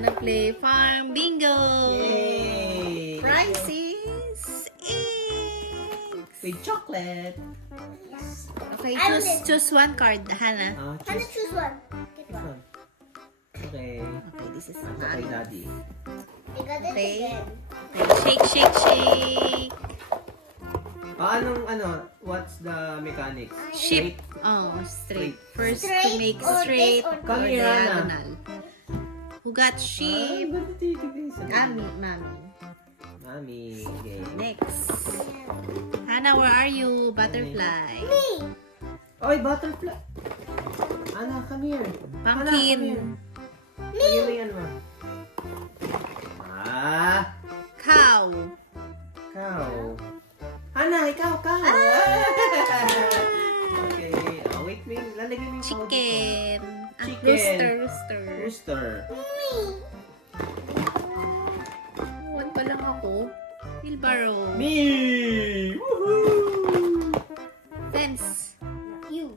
gonna play Farm Bingo. Yay! Prizes. Eggs. With chocolate. Okay, I'm choose one card, Hannah. Hannah, choose one. Get This one. one. Okay. Okay, this is Ito kay mine. Daddy. I got it Okay. again. Okay, shake, shake, shake. What's the mechanics? Ship. Oh, straight. First to Straight make or straight this or or Come here, Hannah. diagonal. Who got sheep? Ami, mommy. Mami. Okay. Next. Hannah, where are you? Butterfly. Me. Oy, butterfly. Ana, come here. Hannah, come here. Pumpkin. Pagilian mo. Cow. Cow. Hana, ikaw, cow. Okay. Wait, lalagyan mo yung cow dito. Chicken. Chicken. Rooster. Rooster. One pa lang ako. Wheelbarrow. Me! Woohoo! Fence. You.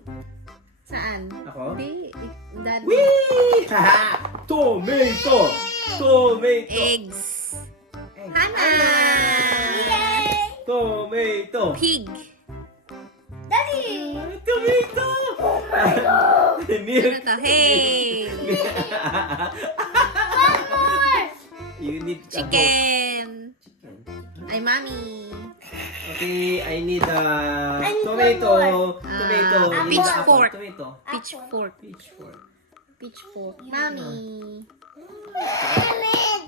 Saan? Ako? Hindi. Daddy. Whee! Haha! Tomato! Tomato! Eggs. Egg. Hannah. Tomato! Pig. Daddy. Tomato! Ano Milk! to? Hey! One more. You need a goat. Chicken. Chicken. Ay, mommy. Okay, I need I need tomato. one more. Tomato. Ah, You need the apple. pitchfork. Tomato. Pitchfork. Pitchfork. Pitchfork. Mommy.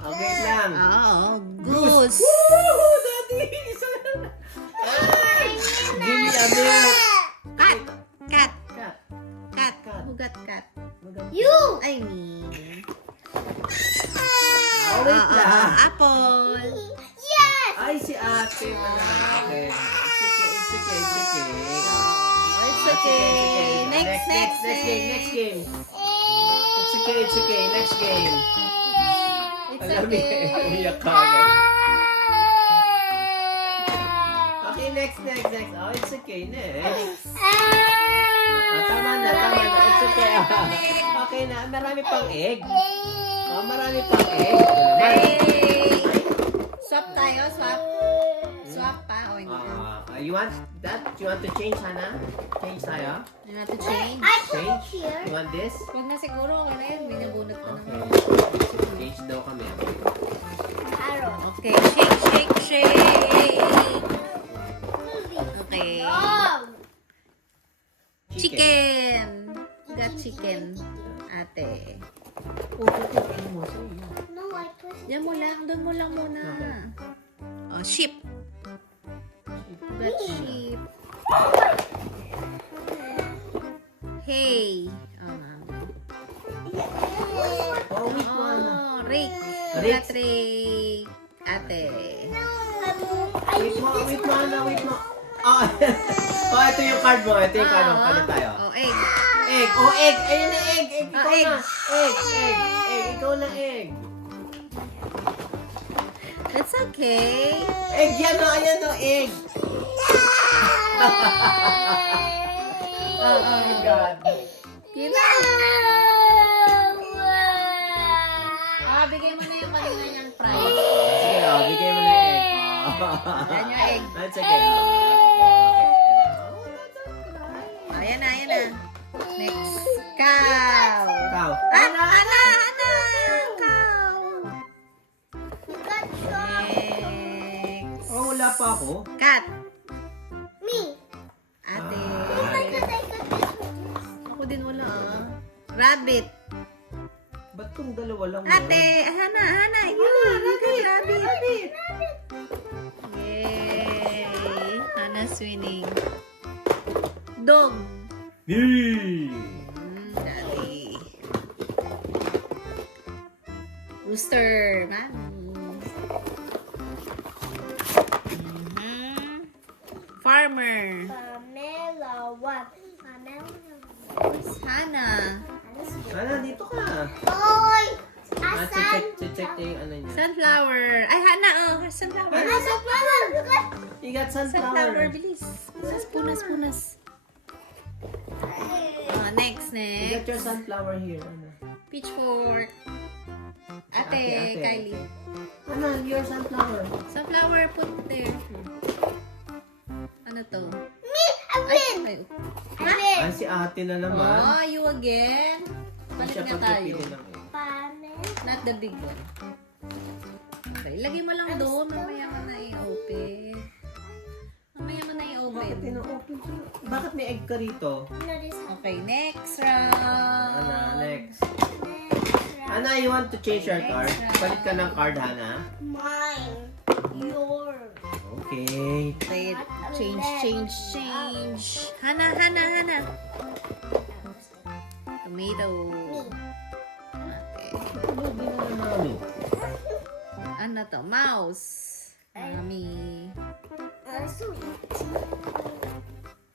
Okay lang. Oh, goose. Woo! Daddy! Isa lang. Give me a milk. Cat. Cat. Cat. Cat. Cat. Who got cat? You. I mean. Oh, wait lang. Apple. Yes. Ay, si ate wala. Okay. It's okay, it's okay, it's okay. It's okay. Next game, next game. It's okay, it's okay. Next game. It's Alam niya, okay. umiyak ka agad. Okay, next. Oh, it's okay, next. Tama na. It's okay. Okay na, marami pang egg. Oh, marami pang egg. Ito naman. Hey! Swap tayo, swap. Swap pa. O, hindi na. You want that? You want to change, Hannah? Change tayo? You want to change? I put it Change? here. You want this? Huwag na siguro. Okay na yan. May nabunot ko Okay. naman. Change daw kami. Arrow. Okay. Shake. Okay. Oh. Chicken. Got chicken. Ate. Oh, chicken mo. No, I put it. Diyan mo lang. Doon mo lang muna. Oh, sheep. Got sheep. Hey. Oh, mami. Oh, wait mo, Hannah. Oh, rake. Rake. Got rake. Ate. Wait mo, Hannah, wait mo. Oh, oh, ito yung card mo. Palit tayo. Oh, egg. Egg. Oh, egg. Ayun na, egg. Ikaw egg. na. Egg. Ikaw na, egg. That's okay. Egg yan o. Ayan o, egg. Oh my God. Kina. Bigay mo na yung kanina niyang prize. Sige, bigay mo na yung egg. Yan yung egg. That's okay. Ayan na. Next. Cow. Cow. Ana. Cow. You got some. Next. Oh, wala pa ako. Cat. Me. Ate. Oh my God, I got this one. Ako din wala Rabbit. Ba't kung dalawa lang mo? Ate. Hana. You got rabbit. Yay. Hana's winning. Dog. Yee! Daddy. Rooster. Mami. Farmer. Pamela one. Hana. Hannah, dito ka. Oy! Asan? Check yung ano niya. Sunflower. Ay, Hana. Sunflower. Hana, sunflower. You got Sunflower. sunflower. Bilis. Punas. Next. You got your sunflower here. Ano? Pitchfork. Ate. ate, Kylie. Ano, your sunflower? Sunflower, put there. Ano to? Me, I Ay, win. ay. Ay, si ate na naman. Oh, you again. Balik Siya na tayo. pagpipili ng egg. Not the big one. Okay, ilagay mo lang doon. Mamaya mo na i-open. Mamaya mo na Bakit i-open. ino-open siya? Bakit may egg ka rito? Okay, next round. Ana, next. Ana, you want to change your card? Palit ka ng card, Hana. Mine. Yours. Okay. Okay, change. Hana. Tomato. Okay. Ano to? Mouse. Mami.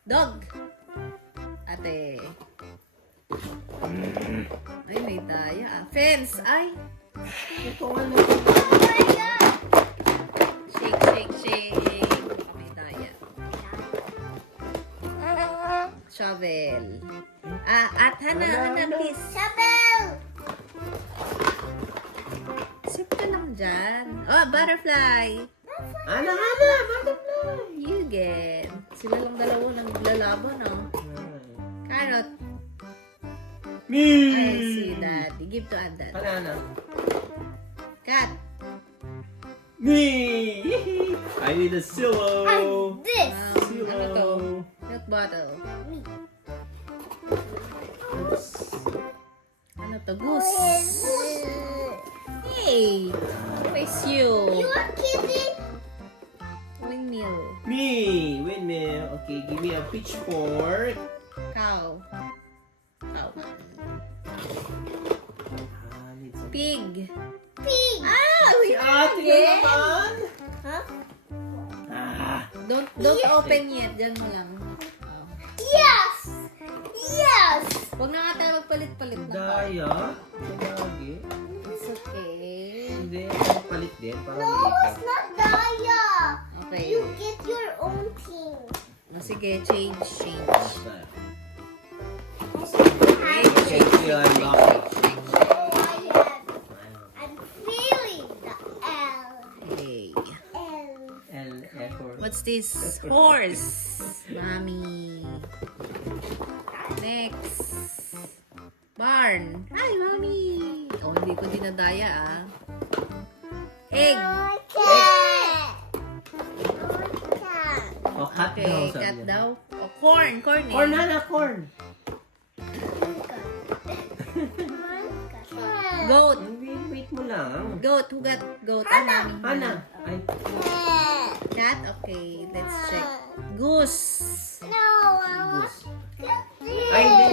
Dog. Ate. Ay, may daya. Fence. Ay. Ito ano? Shake. May daya. Shovel. At Hana, please. Shovel. Sit ka lang dyan. Oh, butterfly. Ana, butterfly! You get. Sila lang dalawa naglalaban, oh. Carrot. Me! I see daddy. Give to Adan. Banana. Cat. Me! I need a silo! And this. Ano to? Milk bottle. Me. Ano to? Goose. Hey! Where's you? You are kidding? Windmill. Me! Windmill. Okay, give me a pitchfork. Cow. Cow. Need some... Pig. Pig. Ah! Si ate na naman! Huh? Don't open yet. Diyan mo lang. Oh. Yes. Yes. Huwag na nga tayo magpalit-palit na. Daya? Sa lagi? It's okay. Hindi, palit din. Para No, it's not Daya. Okay. You get your own thing. Sige, change. Daya. Okay, Okay, you unlock it. I'm feeling the L. Okay. L. L for... What's this? Horse. Mommy. Next. Barn. Hi, mommy. Oh, hindi ko dinadaya, ah. Egg. Cat. Oh, cut Okay, daw, sabi cut niya. daw. Oh, corn. Corn eh. Corn, Hana, corn. Goat. Wait mo lang. Goat. Who got goat? Ah, mommy. Hana. Ay, Cat? Okay, let's check. Goose. No, I want goose. this. Ay, hindi.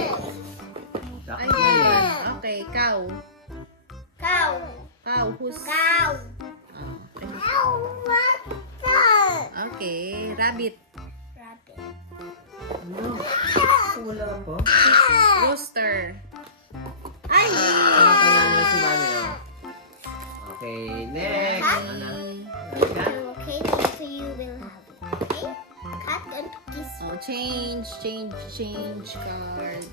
Ay, Sakto yan. yan. Okay, cow. Cow. Cow. Who's... Cow. Ah, Cow. What the? okay, rabbit. Rabbit. Ano? Wala pa. Rooster. Ay! Ano panalo si Mami, oh? Okay, next. Hana. Cut. Okay, so you will have it. Okay? Cut and kiss. Oh, change card.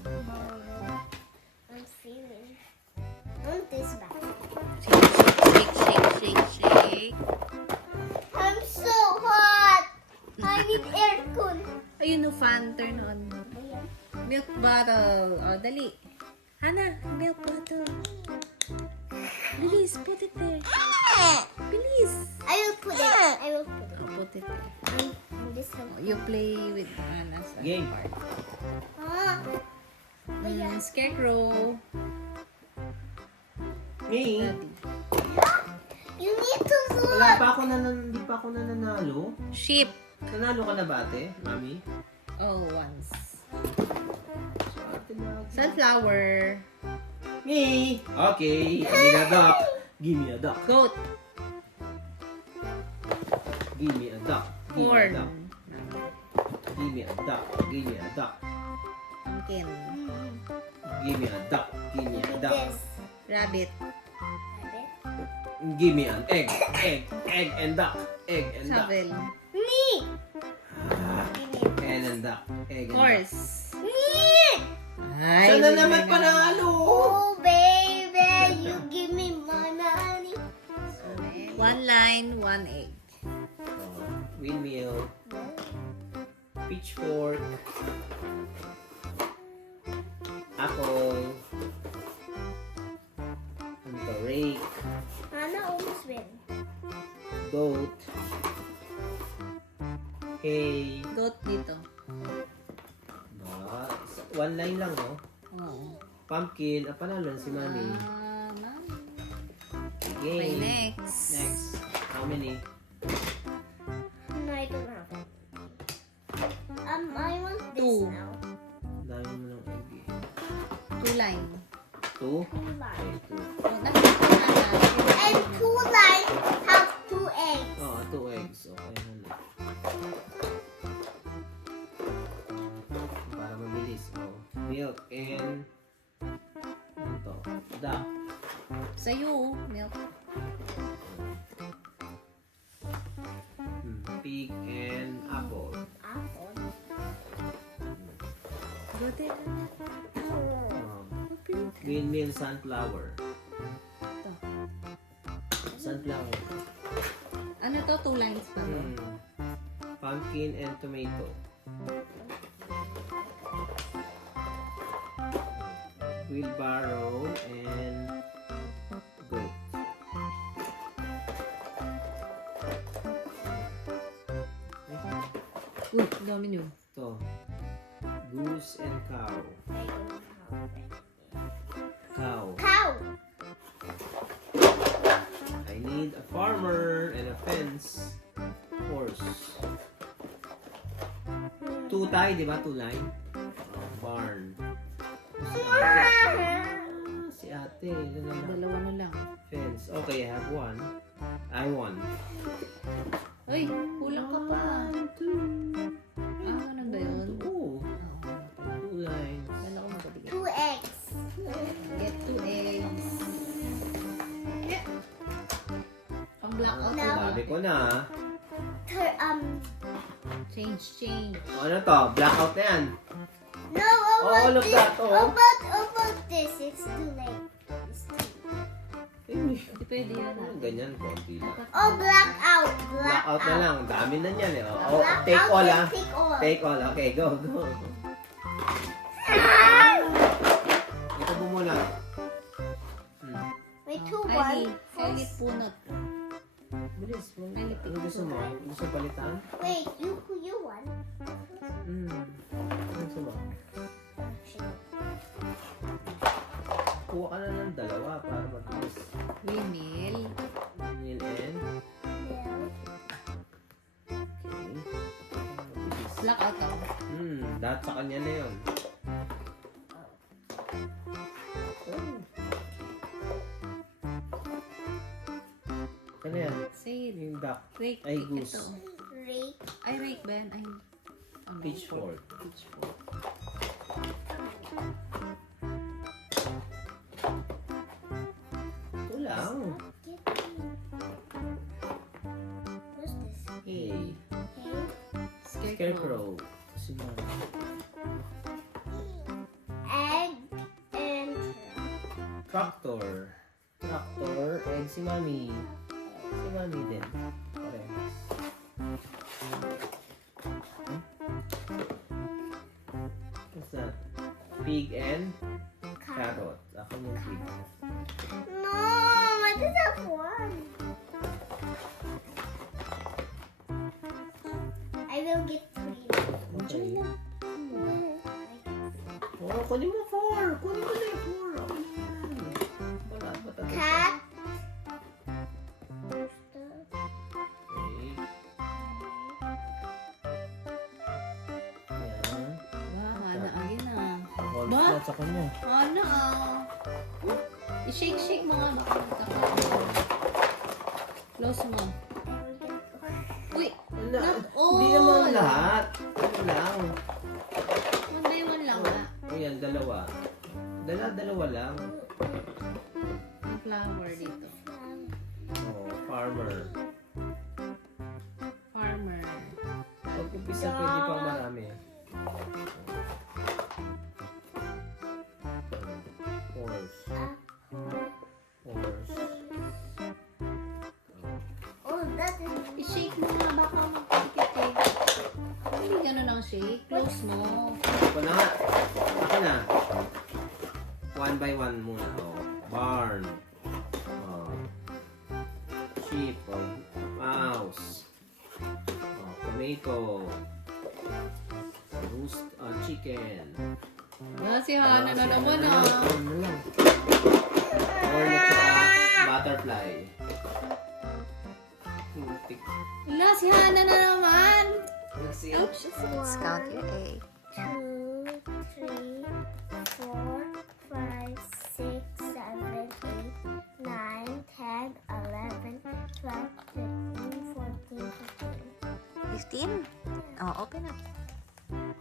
I'm feeling. On this back. Shake. I'm so hot. I need aircon. Ayun no, fan, turn on. Milk bottle. Oh, dali. Hana, milk bottle. Bilis, put it there. Bilis. I will put it. Oh, put it there. On this one. Oh, you play with Hana's Game. part. Ah, Scarecrow. Me? Daddy. you need to Wala look. pa ako hindi pa ako nananalo. Sheep. Nanalo ka na ba, ate? Mami? Oh, once. Sa ate na. Sunflower. Me! Okay, I need a duck. Give me a duck. Goat. Give me a duck. Give me a Corn. duck. Give me a duck. Give me a duck. Pumpkin. Give me a duck. Give me a duck. This. Rabbit. Rabbit. Give me an egg. Egg and duck. Egg and duck. Shovel. Me. Egg and duck. Egg and duck. Horse. Me. Ay, Sana naman panalo! Oh, baby, you give me my money. One line, one egg. Windmill. Pitchfork. Apple. Ano to? Rake. Hannah almost win. Goat. Hay. Goat dito. One line lang, no? Oo. Pumpkin. Panalo na si Mami. Mami. Okay. Okay, next. Next. How many? No, I don't have it. I want this Two. now. Dami mo ng egg. Two line. Two? Two lines. Okay, two. Oh, nakita na na. And two lines have two eggs. Oh, two eggs. Okay na. Para mabilis. Oh. Milk and ano to? Duck. Sa'yo, milk. Pig and apple. Apple. Go there. Windmill, sunflower. Ito. Sunflower. Ano to? Two lines pa. Pumpkin and tomato. Wheelbarrow and goat. Uy, dami nyo. Ito. Goose and cow. I don't have it. Cow. Cow. I need a farmer and a fence. Horse. Two tayo, di ba? Two line. Barn. Si ate. Ilan na lang? Dalawa na lang. Fence. Okay, I have one. I won. Uy, kulang ka pa. Ganun ba yun? Two. Two lines. Kala ko magkabigay. Two eggs. Get two eggs. Ang blackout No. na. Sabi ko na. Change. Ano to? Blackout na yan. No, All of this. that, oh. About this. It's too late. It's too Hindi pwede yan. Ganyan, konti lang. Oh, blackout. Blackout na lang. Ang dami na yan eh. Oh, Blackout take all is ah. Take all. Take all. Okay, go. Ito po muna. Wait, two Kylie, one. Kylie punot. Bilis mo. Ay, lipik Ano gusto mo? Gusto palitan? Wait, you won. Ano gusto mo? Kuha ka na ng dalawa para mag-guess. Windmill. Windmill and... Okay. Mabilis. Blackout ako. Dahil sa kanya na yun. Ano yan? Say it. Yung duck. Rake. Ay, goose. Ito. Rake. Ay, rake ba yan? Ay, ano? Pitchfork. Pitchfork. Ito lang. What's this? Hey. Hey. Scarecrow. Si Mama. Egg and Tractor. Tractor and si Mami. Si Mami din. Parehas. What's that? Pig and carrot. Ako yung pig. No, what is that one? I will get three. Okay. Mm. Oh, kunin mo 4. Kunin mo na yung 4. Okay na yan. Wala ba talaga? Cat. Okay. Yan. Wow, Hana, again ah. Hold Ba? na sa kanya. Hana ah. I-shake mo nga baka magkakaroon. Close mo. Uy, Wala. not all. Hindi naman lahat. Ano lang. One by one lang ah. Ayan, dalawa. Dalawa lang. Ang flower dito. Oh, farmer. Farmer. Pag umpisa, pwede pang marami. Horse. Horse. milkshake. Close mo. Ako na nga. Ako na. One by one muna. Oh. Barn. Oh. Sheep. Oh. Mouse. Oh. Tomato. Roast. Chicken. Si Hana na naman Corn at saka butterfly. Wala, si Hana na naman. Ouch. Let's count your egg. 2, 3, 4, 5, 6, 7, 8, 9, 10, 11, 12, 13, 14, 15? Oh, open up.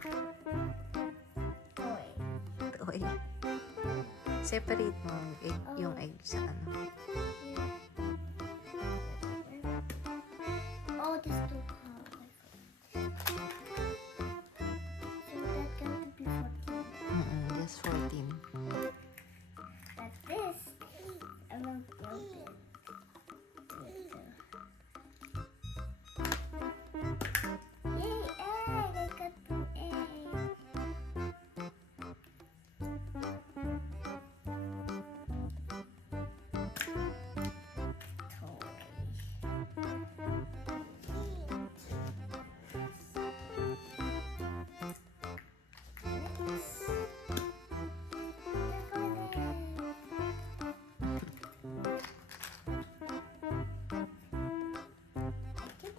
15. Toy. Separate mo yung egg sa ano. Oh, this too hard. So that's going to be 14. Just 14. But this, I will build it. Yay, egg! I got the egg.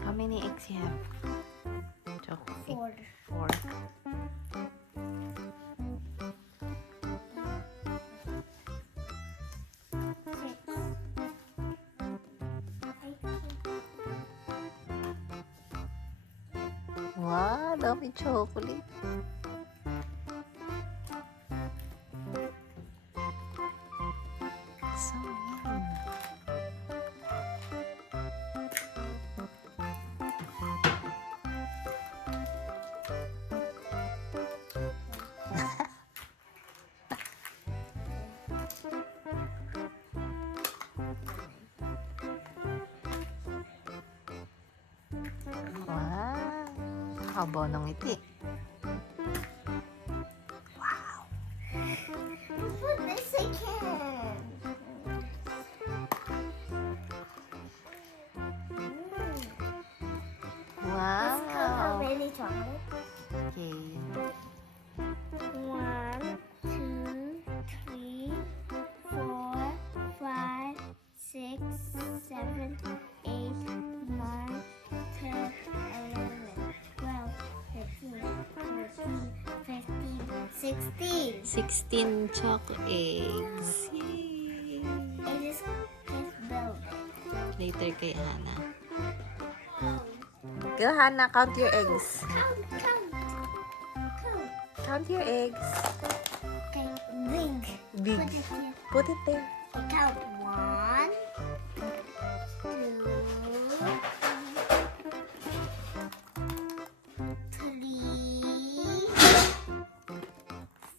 How many eggs you have? Chocolate. 4. 4. Wow, dami chocolate. So yum. Wow, haba ng ngiti. Put this again. Let's count how Wow. many chocolate. Okay. 1, 2, 3, 4, 5, 6, 7, 8, 9, 10, 11, 12, 13, 14, 15, 16. 16 chocolate eggs. Yay! It is built. Later kay Hana. Go, Hana, count your eggs. Count, count, count. Count your eggs. Okay, big. Big. Put it here. Put it there. I count 1, 2, 3,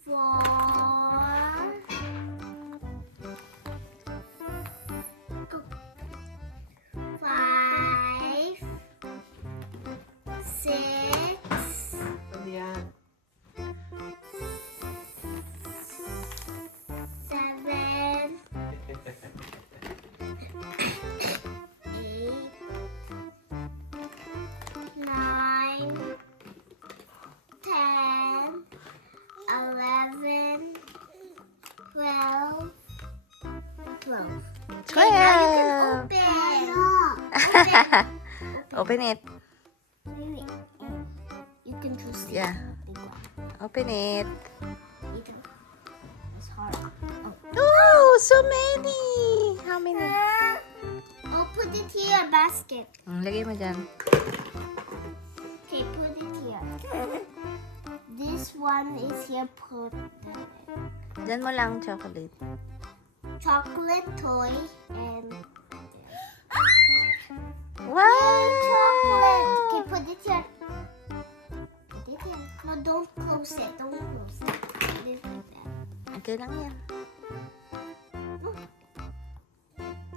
4, 5, 6, Ano yan? 7, 8, 9, 10, 11, 12, 12. Okay, now you can 12. open. Open it. Wait. You can choose the Yeah. big one. Open it. It's hard. Oh, so many. How many? Oh, put it here, basket. Lagay mo dyan. Okay, put it here. This one is here, put Dyan mo lang chocolate. chocolate toy and Wow! chocolate. Okay, put it here. Put it here. No, don't close it. Don't close it. Put it like that. Okay lang yan.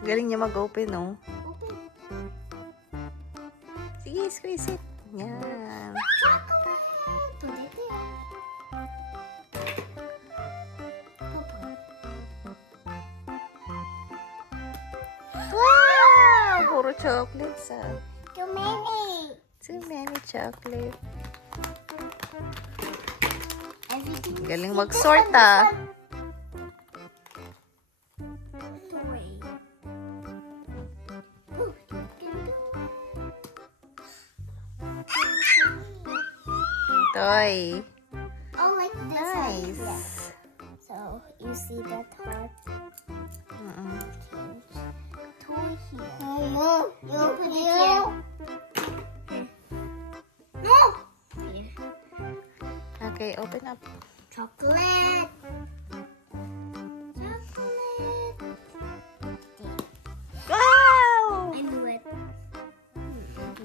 Galing niya mag-open, no? Open. Sige, squeeze it. Yan. Chocolate. puro chocolates ah. Too many. Too many chocolate. Everything. Galing This mag-sort one, this ah. one. Toy. Ooh, you can do Toy. Oh, like this one. Nice. Yeah. So you see that heart? Mm-mm. Toy here. No, you put it here. No. Here. Okay, open up. Chocolate. Chocolate. Wow! I knew it.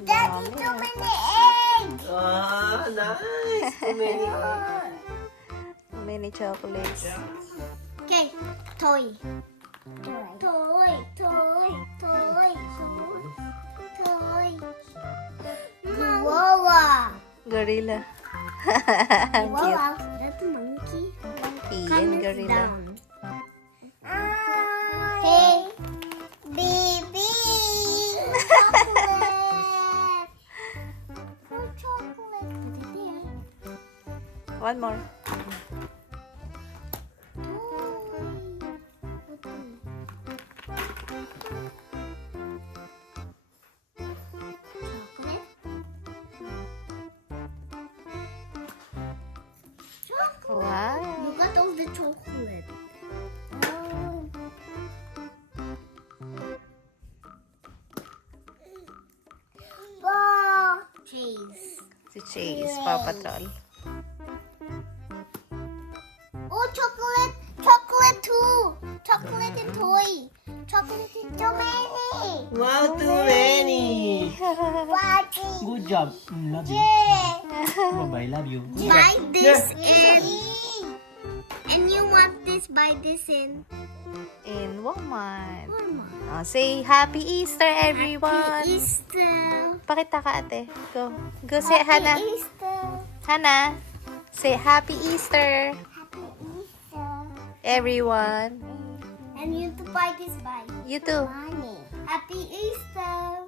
Daddy, too many eggs. Ah, nice. Too many. Too many chocolates. Okay, toy. Toy, toy, toy, toy. Chihuahua. Gorilla. Cute. Chihuahua. That's a monkey. Monkey and Comments gorilla. down. Hey, baby. Chocolate. More chocolate. Put it there. One more. Wow. You got all the chocolate. Oh. Cheese. Si Chase, Paw Patrol. Oh, chocolate. Chocolate too. Chocolate and toy. Chocolate and too many. Wow, too many. Watching. Good job. Love you. Bye-bye, love you. Buy this and you want this, buy this in In Walmart. Walmart. Say Happy Easter, everyone. Happy Easter. Pakita ka, ate. Go. Go say, Hannah. Happy Easter. Hannah. Say Happy Easter, Happy Easter. everyone. And you to buy this, buy You too. money. Happy Easter.